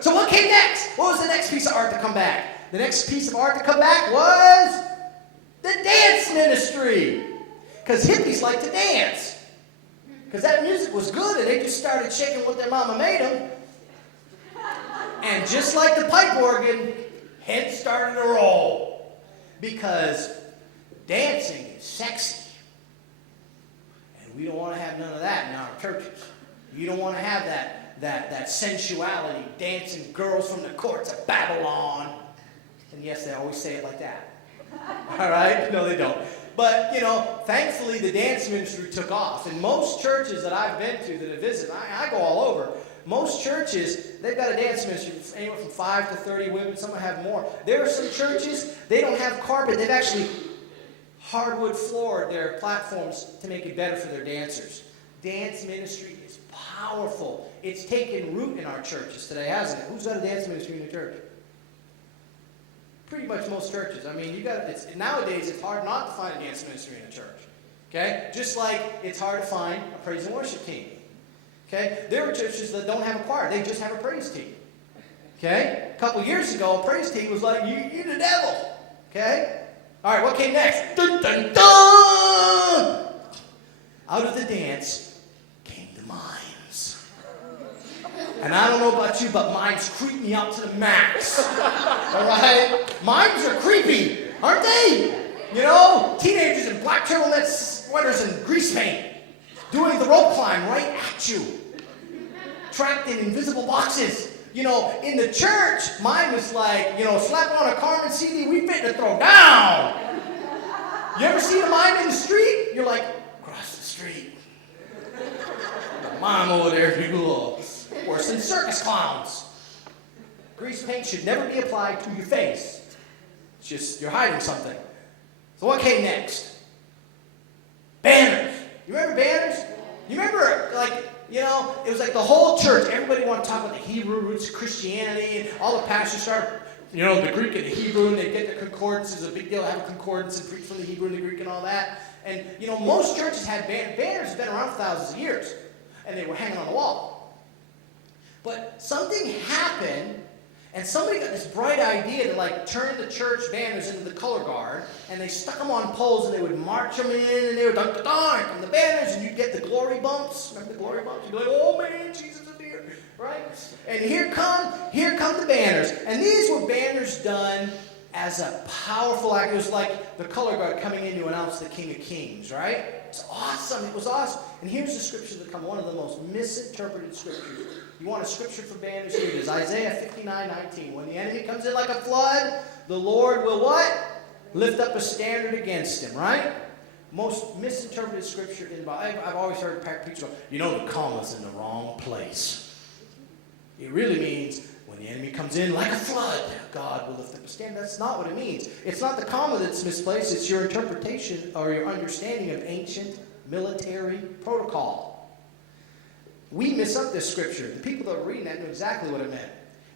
So what came next? What was the next piece of art to come back? The next piece of art to come back was the dance ministry. Because hippies like to dance. Because that music was good and they just started shaking what their mama made them. And just like the pipe organ, heads started to roll. Because dancing is sexy. And we don't want to have none of that in our churches. You don't want to have that sensuality, dancing girls from the courts of Babylon. And yes, they always say it like that. All right? No, they don't. But, thankfully the dance ministry took off. And most churches that I've been to that have visited, I go all over. Most churches, they've got a dance ministry, anywhere from 5 to 30 women. Some have more. There are some churches, they don't have carpet. They've actually hardwood floored their platforms to make it better for their dancers. Dance ministry is powerful. It's taken root in our churches today, hasn't it? Who's got a dance ministry in the church? Pretty much most churches. I mean, nowadays it's hard not to find a dance ministry in a church. Okay? Just like it's hard to find a praise and worship team. Okay? There are churches that don't have a choir. They just have a praise team. Okay? A couple years ago, a praise team was like, you're the devil. Okay? All right, what came next? Dun, dun, dun! Out of the dance came the mimes. And I don't know about you, but mimes creep me out to the max. All right? Mimes are creepy, aren't they? Teenagers in black turtleneck sweaters and grease paint. Doing the rope climb right at you. Trapped in invisible boxes. In the church, mine was like, slap on a Carmen CD, we fit to throw down. You ever seen a mime in the street? You're like, cross the street. Mime over there, people. Worse than circus clowns. Grease paint should never be applied to your face. It's just, you're hiding something. So what came next? Banners. You remember banners? You remember, it was like the whole church. Everybody wanted to talk about the Hebrew roots of Christianity, and all the pastors started, the Greek and the Hebrew, and they get their concordance. It's a big deal to have a concordance and preach from the Hebrew and the Greek and all that. And, most churches had banners. Banners have been around for thousands of years, and they were hanging on the wall. But something happened, and somebody got this bright idea to, turn the church banners into the color guard, and they stuck them on poles, and they would march them in, and they would dunk the banners, and you'd get the glory bumps. Remember the glory bumps? You'd be like, oh man, Jesus is here, right? And here come the banners. And these were banners done as a powerful act. It was like the color guard coming in to announce the King of Kings, right? It's awesome. It was awesome. And here's the scripture that comes, one of the most misinterpreted scriptures. You want a scripture for banners? Here it is. Isaiah 59:19. When the enemy comes in like a flood, the Lord will what? Lift up a standard against him, right? Most misinterpreted scripture in the Bible. I've always heard preachers go, the comma's in the wrong place. It really means when the enemy comes in like a flood, God will lift up a standard. That's not what it means. It's not the comma that's misplaced. It's your interpretation or your understanding of ancient military protocol. We miss up this scripture. The people that were reading that knew exactly what it meant.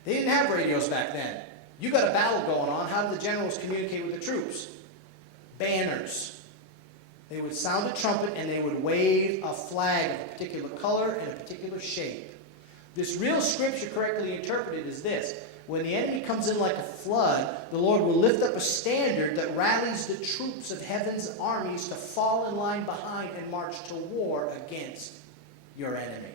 They didn't have radios back then. You got a battle going on. How did the generals communicate with the troops? Banners. They would sound a trumpet and they would wave a flag of a particular color and a particular shape. This real scripture correctly interpreted is this. When the enemy comes in like a flood, the Lord will lift up a standard that rallies the troops of heaven's armies to fall in line behind and march to war against your enemy.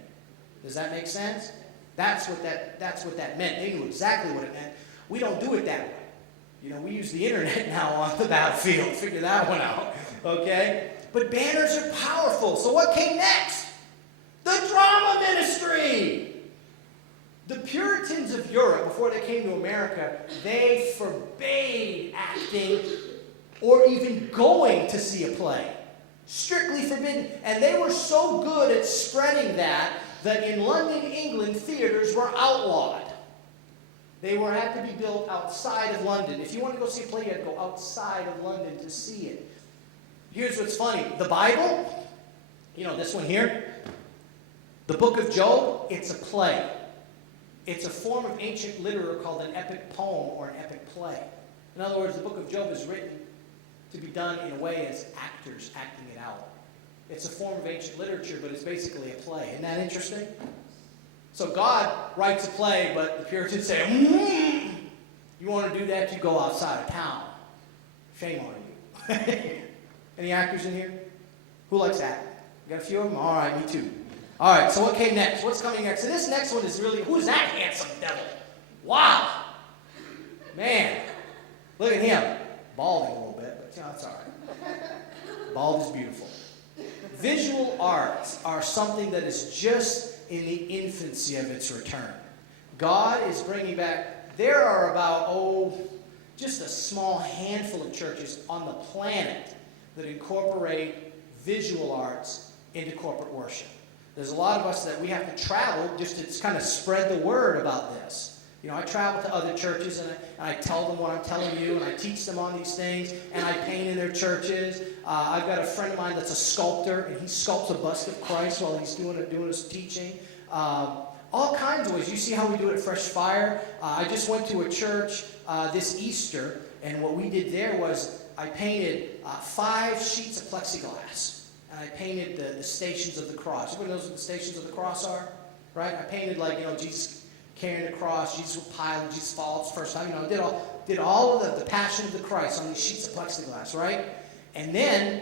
Does that make sense? That's what that meant. They knew exactly what it meant. We don't do it that way. We use the internet now on the battlefield. Figure that one out. Okay? But banners are powerful. So what came next? The drama ministry. The Puritans of Europe, before they came to America, they forbade acting or even going to see a play. Strictly forbidden. And they were so good at spreading that in London, England, theaters were outlawed. They had to be built outside of London. If you want to go see a play, you had to go outside of London to see it. Here's what's funny. The Bible, this one here, the book of Job, it's a play. It's a form of ancient literature called an epic poem or an epic play. In other words, the book of Job is written to be done in a way as actors acting it out. It's a form of ancient literature, but it's basically a play. Isn't that interesting? So God writes a play, but the Puritans say, you want to do that, you go outside of town. Shame on you. Any actors in here? Who likes acting? Got a few of them? All right, me too. All right, so what came next? What's coming next? So this next one is really, who's that handsome devil? Wow. Man, look at him. Balding a little bit, but you know, it's all right. Bald is beautiful. Visual arts are something that is just in the infancy of its return. God is bringing back, there are about, just a small handful of churches on the planet that incorporate visual arts into corporate worship. There's a lot of us that we have to travel just to kind of spread the word about this. You know, I travel to other churches and I tell them what I'm telling you, and I teach them on these things, and I paint in their churches. I've got a friend of mine that's a sculptor, and he sculpts a bust of Christ while he's doing his teaching. All kinds of ways. You see how we do it at Fresh Fire? I just went to a church this Easter, and what we did there was I painted 5 sheets of plexiglass, and I painted the stations of the cross. Everybody knows what the stations of the cross are, right? I painted Jesus carrying the cross, Jesus with Pilate, Jesus falls first time. Did all of the passion of the Christ on these sheets of plexiglass, right? And then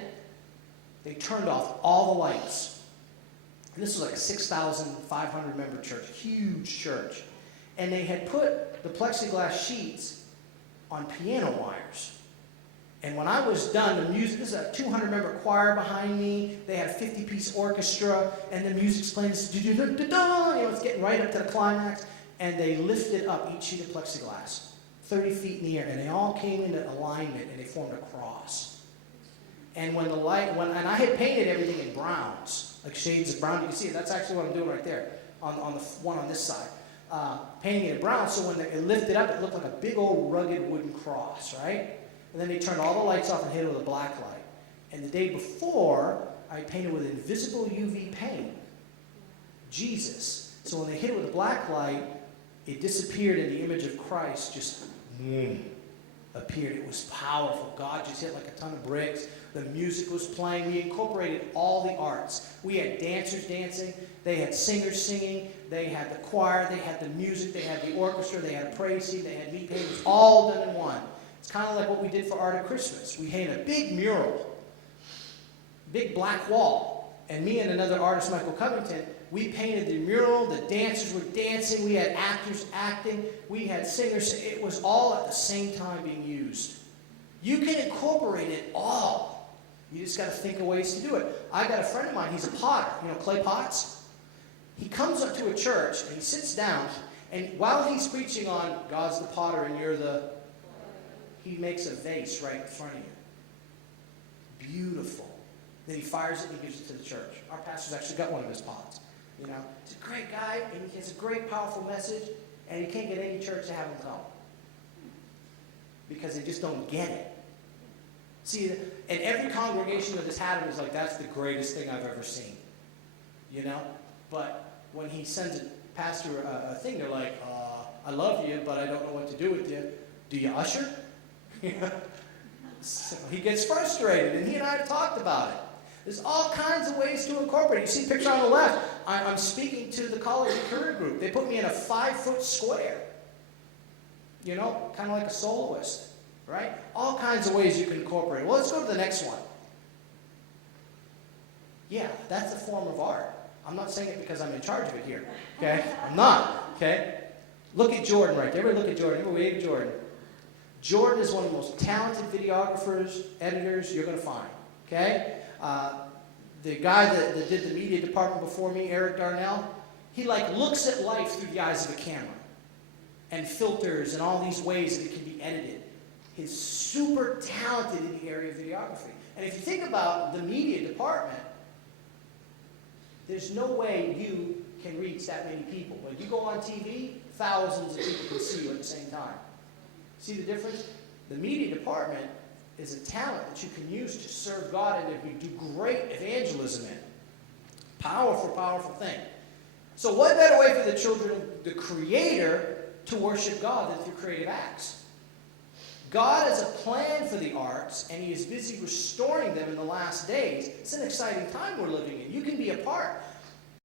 they turned off all the lights. And this was like a 6,500 member church, huge church. And they had put the plexiglass sheets on piano wires. And when I was done, the music, this is a 200-member choir behind me. They had a 50-piece orchestra, and the music's playing this, it's getting right up to the climax. And they lifted up each sheet of plexiglass 30 feet in the air, and they all came into alignment, and they formed a cross. And when and I had painted everything in browns, like shades of brown. You can see it. That's actually what I'm doing right there on the one on this side. Painting it in brown, so when it lifted up, it looked like a big old rugged wooden cross, right? And then they turned all the lights off and hit it with a black light. And the day before, I painted with invisible UV paint Jesus. So when they hit it with a black light, it disappeared, and the image of Christ just appeared. It was powerful. God just hit like a ton of bricks. The music was playing. We incorporated all the arts. We had dancers dancing. They had singers singing. They had the choir. They had the music. They had the orchestra. They had a praise team. They had meat paint. It was all done in one. It's kind of like what we did for Art of Christmas. We had a big mural, big black wall. And me and another artist, Michael Covington, we painted the mural. The dancers were dancing. We had actors acting. We had singers. It was all at the same time being used. You can incorporate it all. You just got to think of ways to do it. I got a friend of mine. He's a potter. Clay pots. He comes up to a church and he sits down. And while he's preaching on God's the potter and you're the, he makes a vase right in front of you. Beautiful. Then he fires it and he gives it to the church. Our pastor's actually got one of his pots. He's a great guy, and he has a great, powerful message, and he can't get any church to have him come. Because they just don't get it. See, and every congregation that has had him is like, that's the greatest thing I've ever seen. But when he sends a pastor a thing, they're like, I love you, but I don't know what to do with you. Do you usher? So he gets frustrated, and he and I have talked about it. There's all kinds of ways to incorporate it. You see the picture on the left. I'm speaking to the college and career group. They put me in a 5-foot square. Kind of like a soloist, right? All kinds of ways you can incorporate it. Well, let's go to the next one. Yeah, that's a form of art. I'm not saying it because I'm in charge of it here, okay? I'm not, okay? Look at Jordan right there. Everybody look at Jordan. Everybody wave at Jordan. Jordan is one of the most talented videographers, editors you're going to find, okay? The guy that did the media department before me, Eric Darnell, he looks at life through the eyes of a camera and filters and all these ways that it can be edited. He's super talented in the area of videography. And if you think about the media department, there's no way you can reach that many people. When you go on TV, thousands of people can see you at the same time. See the difference? The media department is a talent that you can use to serve God and to do great evangelism in. Powerful, powerful thing. So what better way for the children of the Creator to worship God than through creative acts? God has a plan for the arts, and He is busy restoring them in the last days. It's an exciting time we're living in. You can be a part.